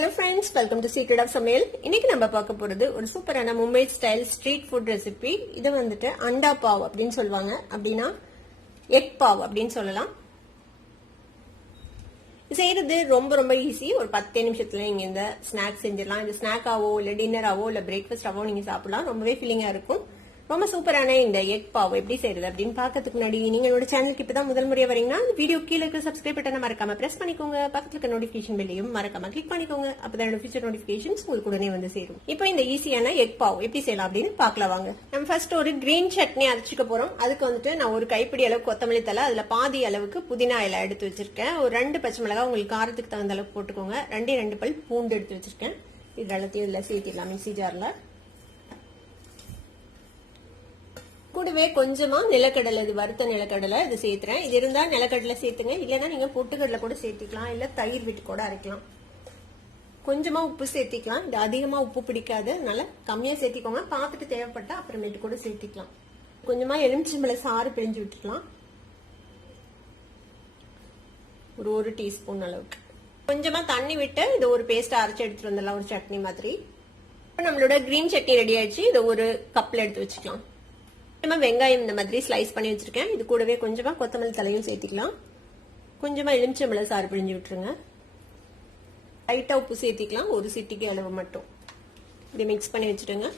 Hello friends, welcome to Secret of Samaiyal. இன்னைக்கு நம்ம பார்க்க போறது ஒரு சூப்பரான Mumbai style street food recipe. இது வந்துட்டு அண்டா பாவ் அப்படின்னு சொல்லுவாங்க. அப்படின்னா எக் பாவ் அப்படின்னு சொல்லலாம். செய்யறது ரொம்ப ஈஸி. ஒரு 10 நிமிஷத்துல நீங்க இந்த ஸ்நாக்ஸ் செஞ்சிடலாம். இது ஸ்நாக்காவோ இல்ல டின்னராவோ இல்ல பிரேக்ஃபாஸ்டாவோ நீங்க சாப்பிடலாம். ரொம்பவே ஃபீலிங்கா இருக்கும். ரொம்ப சூப்பரான இந்த எக் பாவ் எப்படி செய்யறது அப்படின்னு பாக்கிறதுக்கு முன்னாடி நீங்க என்னோட சேனலுக்கு இப்பதான் முதல் முறையா வரீங்கன்னா வீடியோ கீழே இருக்க சப்ஸ்கிரைப் பட்டனை மறக்காம பிரஸ் பண்ணிக்கோங்க. பக்கத்துல இருக்க நோட்டிபிகேஷன் பெல்லையும் மறக்காம கிளிக் பண்ணிக்கோங்க. அப்பதான் ஃபியூச்சர் நோட்டிபிகேஷன்ஸ் உங்களுக்கு உடனே வந்து சேரும். இப்போ இந்த ஈஸியான எக் பாவ் எப்படி செய்யலாம் அப்படின்னு பாக்கலாம் வாங்க. நம்ம ஃபர்ஸ்ட் ஒரு கிரீன் சட்னி அரைச்சிக்க போறோம். அதுக்கு வந்துட்டு நான் ஒரு கைப்பிடி அளவு கொத்தமல்லி தலை, அதுல பாதி அளவுக்கு புதினா இலை எடுத்து வச்சிருக்கேன். ஒரு 2 பச்சை மிளகாய் உங்களுக்கு காரத்துக்கு தகுந்த அளவுக்கு போட்டுக்கோங்க. 2 பல் பூண்டு எடுத்து வச்சிருக்கேன். இது எல்லாத்தையும் இதுல சேர்த்திடலாம் மிக்ஸி ஜார்ல. கூடவே கொஞ்சமா நிலக்கடலை, இது வறுத்த நிலக்கடலை இது சேர்த்துறேன். இது இருந்தா நிலக்கடலை சேர்த்துங்க, இல்லைன்னா நீங்க பொட்டுக்கடலை கூட சேர்த்திக்கலாம், இல்ல தயிர் விட்டு கூட அரைக்கலாம். கொஞ்சமா உப்பு சேர்த்திக்கலாம். இது அதிகமா உப்பு பிடிக்காது, அதனால கம்மியா சேர்த்திக்கோங்க. பார்த்துட்டு தேவைப்பட்டா அப்புறமேட்டு கூட சேர்த்திக்கலாம். கொஞ்சமா எலுமிச்சம்பழம் சாறு பிழிஞ்சு விட்டுக்கலாம். ஒரு 1 டீஸ்பூன் அளவுக்கு. கொஞ்சமா தண்ணி விட்டு இது ஒரு பேஸ்ட் அரைச்சு எடுத்துட்டு வந்துடலாம், ஒரு சட்னி மாதிரி. நம்மளோட கிரீன் சட்னி ரெடி ஆயிடுச்சு. இதை ஒரு கப்ல எடுத்து வச்சுக்கலாம். வெங்காயம் இந்த மாதிரி ஸ்லைஸ் பண்ணி வச்சிருக்கேன். இது கூடவே கொஞ்சமா கொத்தமல்லி தலையும் சேர்த்திக்கலாம். கொஞ்சமா எலுமிச்சம்பழம் சாறு பிழிஞ்சு விட்டுருங்க. லைட்டா உப்பு சேர்த்திக்கலாம், ஒரு சிட்டிக்கு அளவு மட்டும். இதை மிக்ஸ் பண்ணி வச்சுடுங்க.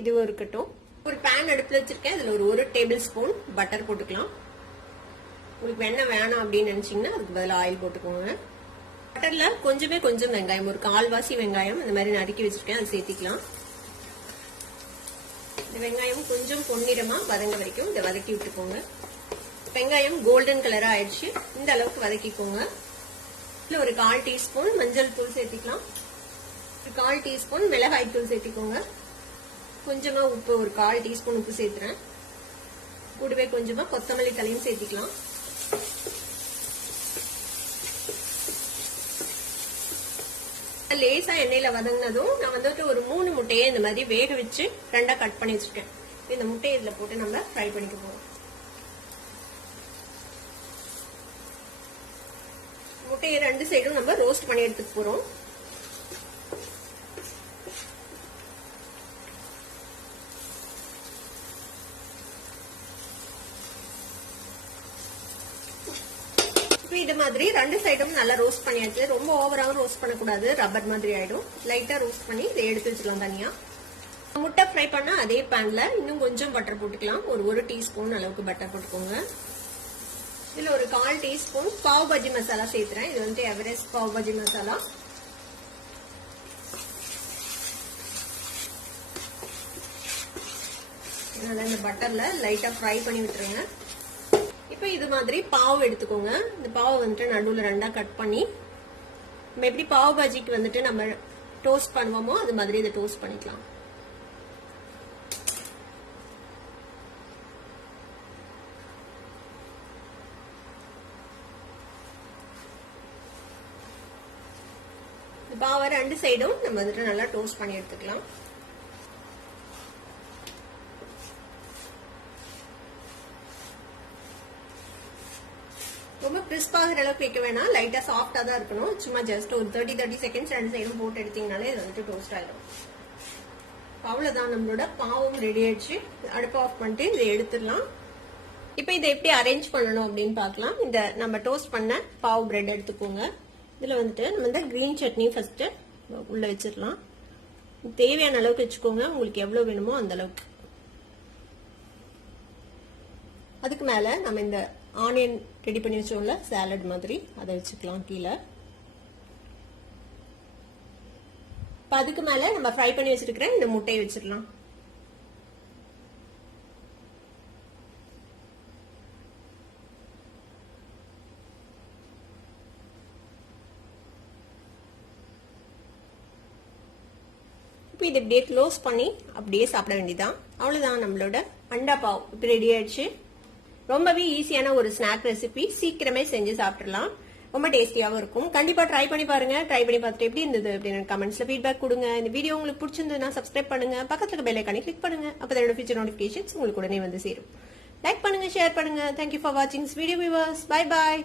இதுவும் இருக்கட்டும். ஒரு பேன் அடுப்புல வச்சிருக்கேன். இதுல ஒரு 1 டேபிள் ஸ்பூன் பட்டர் போட்டுக்கலாம். உங்களுக்கு வெண்ணெய் வேணாம் அப்படின்னு நினைச்சீங்கன்னா அதுக்கு பதில் ஆயில் போட்டுக்கோங்க. பட்டர்ல கொஞ்சம் வெங்காயம், ஒரு 1/4 வெங்காயம் இந்த மாதிரி நறுக்கி வச்சிருக்கேன், அதை சேர்த்திக்கலாம். வெங்காயம் கொஞ்சம் பொன்னிறமா வதங்க வரைக்கும் இதை வதக்கி விட்டுக்கோங்க. வெங்காயம் கோல்டன் கலரா ஆயிடுச்சு. இந்த அளவுக்கு வதக்கிக்கோங்க. இதுல ஒரு 1/4 டீஸ்பூன் மஞ்சள் தூள் சேர்த்திக்கலாம். ஒரு 1/4 டீஸ்பூன் மிளகாய் தூள் சேர்த்திக்கோங்க. கொஞ்சமா உப்பு, ஒரு 1/4 டீஸ்பூன் உப்பு சேர்த்துறேன். கூடவே கொஞ்சமா கொத்தமல்லி தலையும் சேர்த்திக்கலாம். லேசா எண்ணெயில வதங்கினதும் நான் வந்துட்டு ஒரு 3 முட்டையை இந்த மாதிரி வேக வச்சு 2ஆ கட் பண்ணி வச்சிருக்கேன். இந்த முட்டையை இதுல போட்டு நம்ம ஃப்ரை பண்ணிக்க போறோம். முட்டையை 2 சைடும் நம்ம ரோஸ்ட் பண்ணி எடுத்துக்க போறோம். இது மாதிரி 2 சைடும் நல்லா ரோஸ்ட் பண்ணியாச்சு. ரொம்ப ஓவராவும் ரோஸ்ட் பண்ணக்கூடாது, ரப்பர் மாதிரி ஆயிடும். லைட்டா ரோஸ்ட் பண்ணி இதை எடுத்து வச்சுக்கலாம் தனியா. முட்டை ஃப்ரை பண்ண அதே பேன்ல இன்னும் கொஞ்சம் பட்டர் போட்டுக்கலாம். ஒரு 1 டீஸ்பூன் அளவுக்கு பட்டர் போட்டுக்கோங்க. இதுல ஒரு 1/4 டீஸ்பூன் பாவ் பாஜி மசாலா சேர்த்துறேன். இது வந்து எவரெஸ்ட் பாவ் பாஜி மசாலா. நல்லா இந்த பட்டர்ல லைட்டா ஃப்ரை பண்ணி விட்டுருங்க. இப்ப இது மாதிரி பாவ் எடுத்துக்கோங்க. இந்த பாவை வந்துட்டு நடுவுல 2ஆ கட் பண்ணி நம்ம எப்படி பாவ் பாஜிக்கு வந்துட்டு நம்ம டோஸ்ட் பண்ணுவோமோ அது மாதிரி இதை டோஸ்ட் பண்ணிக்கலாம். பாவை 2 சைடும் நம்ம வந்துட்டு நல்லா டோஸ்ட் பண்ணி எடுத்துக்கலாம். ரொம்ப கிறிஸ்ப் ஆகிற அளவுக்கு வைக்க வேணாம், லைட்டா சாஃப்டா தான் இருக்கணும். சும்மா ஜஸ்ட் ஒரு 30 செகண்ட்ஸ் 2 சைடும் போட்டு எடுத்தீங்கனாலே இது வந்துட்டு டோஸ்ட் ஆயிடும். அவ்வளவுதான், நம்மளோட பாவும் ரெடி ஆயிடுச்சு. அடுப்பு ஆஃப் பண்ணிட்டு இதை எடுத்துடலாம். இப்ப இதை எப்படி அரேஞ்ச் பண்ணணும் அப்படின்னு பாக்கலாம். இந்த நம்ம டோஸ்ட் பண்ண பாவ் பிரெட் எடுத்துக்கோங்க. இதுல வந்துட்டு நம்ம இந்த கிரீன் சட்னி ஃபர்ஸ்ட் உள்ள வச்சிடலாம். தேவையான அளவுக்கு வச்சுக்கோங்க, உங்களுக்கு எவ்வளவு வேணுமோ அந்த அளவுக்கு. அதுக்கு மேல நம்ம இந்த ஆனியன் ரெடி பண்ணி வச்சோம்ல சாலட் மாதிரி, அதை வச்சுக்கலாம் கீழே. அதுக்கு மேல நம்ம ஃப்ரை பண்ணி வச்சிருக்கிற இந்த முட்டையை வச்சிடலாம். இப்போ இதை இப்படியே க்ளோஸ் பண்ணி அப்படியே சாப்பிட வேண்டியதான். அவ்வளவுதான், நம்மளோட அண்டா பாவ் இப்போ ரெடி ஆயிடுச்சு. ரொம்பவே ஈஸியான ஒரு ஸ்நாக் ரெசிபி, சீக்கிரமே செஞ்சு சாப்பிடலாம். ரொம்ப டேஸ்டியாவும் இருக்கும். கண்டிப்பா ட்ரை பண்ணி பாருங்க. ட்ரை பண்ணி பார்த்துட்டு எப்படி இருந்தது அப்படின்னு கமெண்ட்ஸ்ல ஃபீட்பேக் கொடுங்க. இந்த வீடியோ உங்களுக்கு பிடிச்சிருந்ததுன்னா சப்ஸ்கிரைப் பண்ணுங்க, பக்கத்துல இருக்க பெல் ஐகானை கிளிக் பண்ணுங்க. அப்பதான் என்னோட ஃபியூச்சர் நோட்டிபிகேஷன்ஸ் உங்களுக்கு உடனே வந்து சேரும். லைக் பண்ணுங்க, ஷேர் பண்ணுங்க. தேங்க்யூ ஃபார் வாட்சிங் வீடியோ வியூவர்ஸ். Bye bye.